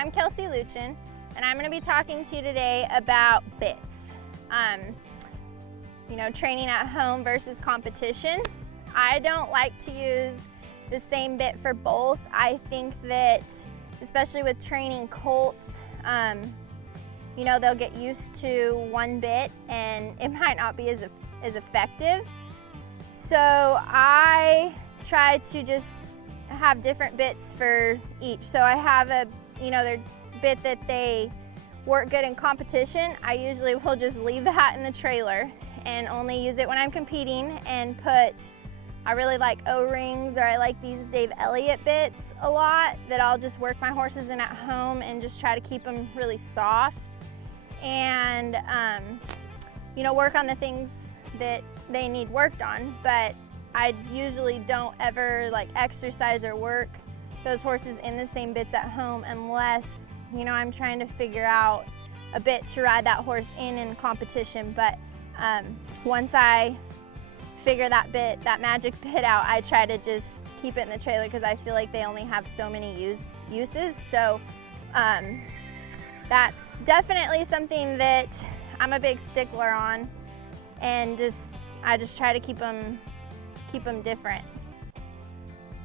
I'm Kelsey Lutjen, and I'm going to be talking to you today about bits. Training at home versus competition. I don't like to use the same bit for both. I think that, especially with training colts, they'll get used to one bit and it might not be as effective. So I try to just have different bits for each. So I have their bit that they work good in competition. I usually will just leave that in the trailer and only use it when I'm competing and I really like O-rings, or I like these Dave Elliott bits a lot that I'll just work my horses in at home and just try to keep them really soft and work on the things that they need worked on. But I usually don't ever exercise or work those horses in the same bits at home unless I'm trying to figure out a bit to ride that horse in competition. But once I figure that magic bit out, I try to just keep it in the trailer because I feel like they only have so many uses. So that's definitely something that I'm a big stickler on, and I just try to keep them different.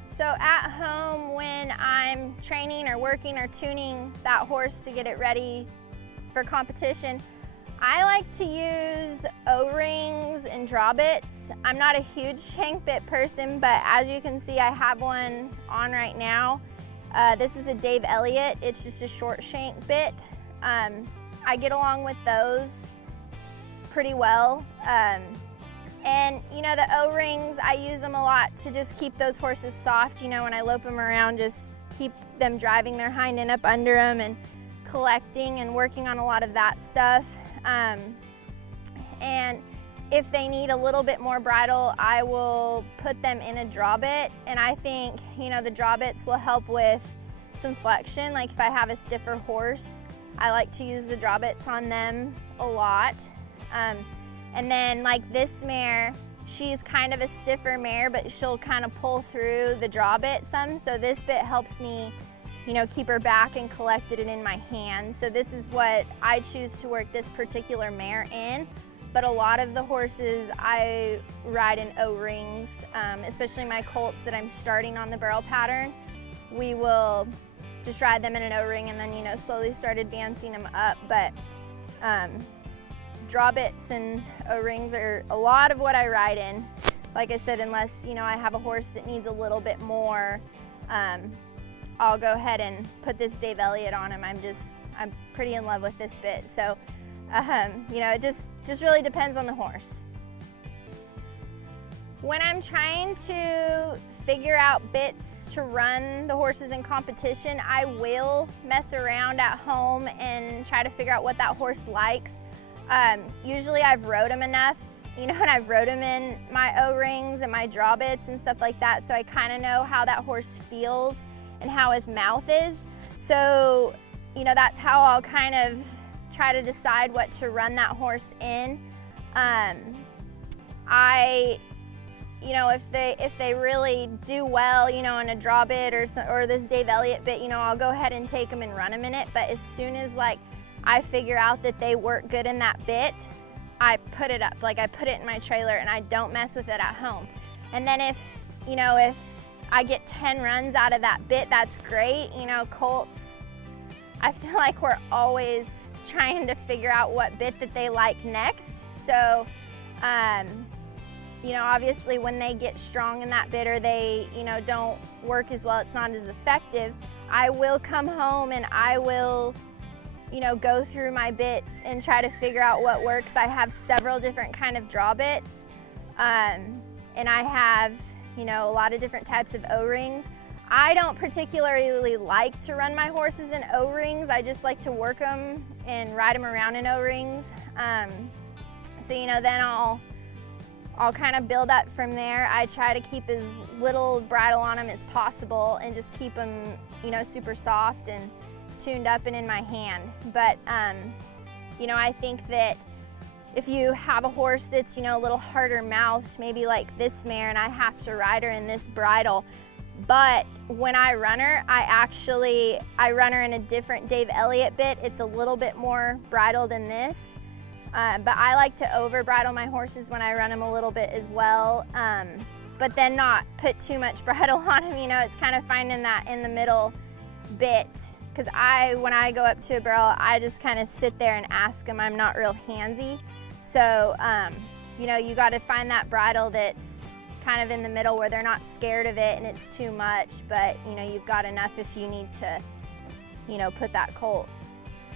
So at home, when I'm training or working or tuning that horse to get it ready for competition, I like to use O-rings and draw bits. I'm not a huge shank bit person, but as you can see, I have one on right now. This is a Dave Elliott. It's just a short shank bit. I get along with those pretty well. And the O-rings, I use them a lot to just keep those horses soft. When I lope them around, just keep them driving their hind end up under them and collecting and working on a lot of that stuff. And if they need a little bit more bridle, I will put them in a draw bit. And I think, the draw bits will help with some flexion. Like if I have a stiffer horse, I like to use the draw bits on them a lot. And then like this mare, she's kind of a stiffer mare, but she'll kind of pull through the draw bit some. So this bit helps me, keep her back and collect it in my hand. So this is what I choose to work this particular mare in. But a lot of the horses I ride in O-rings, especially my colts that I'm starting on the barrel pattern. We will just ride them in an O-ring and then, slowly start advancing them up. But draw bits and O-rings are a lot of what I ride in. Like I said, unless, I have a horse that needs a little bit more, I'll go ahead and put this Dave Elliott on him. I'm pretty in love with this bit. So, it just really depends on the horse. When I'm trying to figure out bits to run the horses in competition, I will mess around at home and try to figure out what that horse likes. Usually I've rode him enough, and I've rode him in my O-rings and my draw bits and stuff like that, so I kind of know how that horse feels and how his mouth is. So, that's how I'll kind of try to decide what to run that horse in. If they really do well, in a draw bit or this Dave Elliott bit, I'll go ahead and take them and run them in it. But as soon as I figure out that they work good in that bit, I put it up. I put it in my trailer and I don't mess with it at home. And then if I get 10 runs out of that bit, that's great. Colts, I feel like we're always trying to figure out what bit that they like next. So, obviously when they get strong in that bit or they, don't work as well, it's not as effective, I will come home and I will go through my bits and try to figure out what works. I have several different kind of draw bits, and I have, a lot of different types of O-rings. I don't particularly like to run my horses in O-rings. I just like to work them and ride them around in O-rings. So, then I'll kind of build up from there. I try to keep as little bridle on them as possible and just keep them, super soft and tuned up and in my hand. But I think that if you have a horse that's a little harder mouthed, maybe like this mare, and I have to ride her in this bridle, But when I run her, I run her in a different Dave Elliott bit. It's a little bit more bridle than this. But I like to over bridle my horses when I run them a little bit as well. But then not put too much bridle on them, you know, it's kind of finding that in the middle bit. Because when I go up to a barrel, I just kind of sit there and ask them. I'm not real handsy. So, you know, you got to find that bridle that's kind of in the middle where they're not scared of it and it's too much, but you know, you've got enough if you need to, you know, put that colt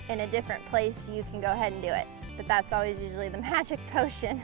in a different place, you can go ahead and do it. But that's always usually the magic potion.